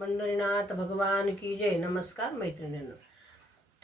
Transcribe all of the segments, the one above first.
पंढरीनाथ भगवान की जय. नमस्कार मैत्रिणींनो.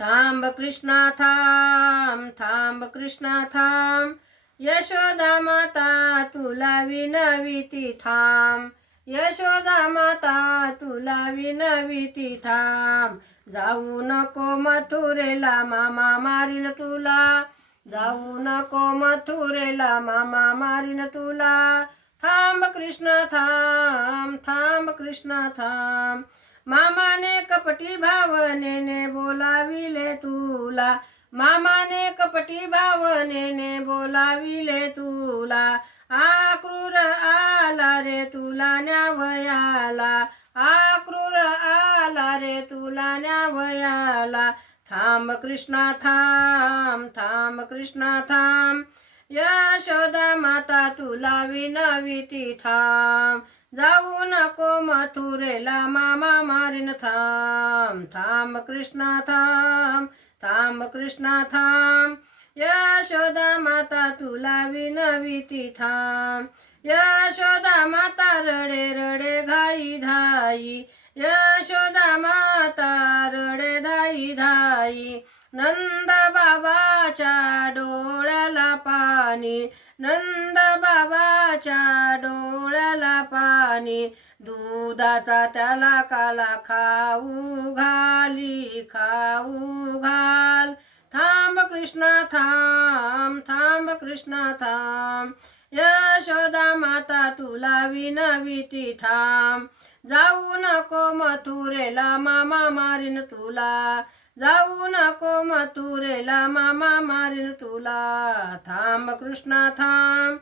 थांब कृष्णा थांब, थांब कृष्णा थांब, यशोदा माता तुला विनविती थांब, यशोदा माता तुला विनविती थांब. जाऊ नको मथुरेला मामा मारीन तुला, जाऊ नको मथुरेला मामा मारीन तुला. थांब कृष्णा थांब, थांब कृष्णा थांब, मामाने कपटी भावनेने बोलाविले तुला, मामाने कपटी भावनेने बोलाविले तुला. आक्रूर आला रे तुला न्यावयाला, आक्रूर आला रे तुला न्यावयाला. थांब कृष्णा थांब, थांब कृष्णा थांब, यशोदा माता तुला विनविती थांब. जाऊ नको मथुरेला मामा मारीन थांब, थांब कृष्णा थांब, थांब कृष्णा थांब, यशोदा माता तुला विनविती थांब. यशोदा माता रडे रडे घाई धाई, यशोदा माता रडे धाई धाई. नंद बाबाच्या डोळ्याला पाणी, नंद बाबाच्या डोळ्याला पाणी. दुधाचा त्याला काला खाऊ घाली, खाऊ घाल. थांब कृष्णा थांब, थांब कृष्णा थांब, यशोदा माता तुला विनविती थांब. जाऊ नको मथुरेला मामा मारीन तुला, जाऊ नको मथुरेला मामा मारीन तुला. थांब कृष्णा थांब,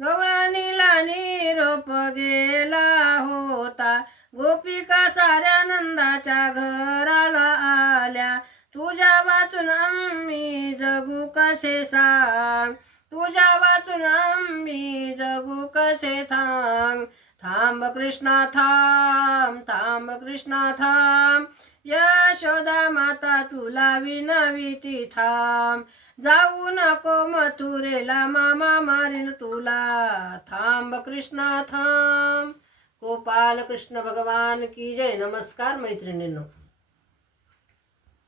गवळणीला निरोप गेला होता, गोपिका साऱ्या नंदाच्या घराला आल्या. तुझ्या वाचून आम्ही जगू कसे सांग, तुझ्या वाचून आम्ही जगू कसे थांब. थांब कृष्णा थांब, थांब कृष्णा थांब, यशोदा माता तुला विनविती थांब. जाऊ नको मथुरेला मामा मारीन तुला. थांब कृष्णा थांब. गोपाल कृष्ण भगवान की जय. नमस्कार मैत्रिणींनो.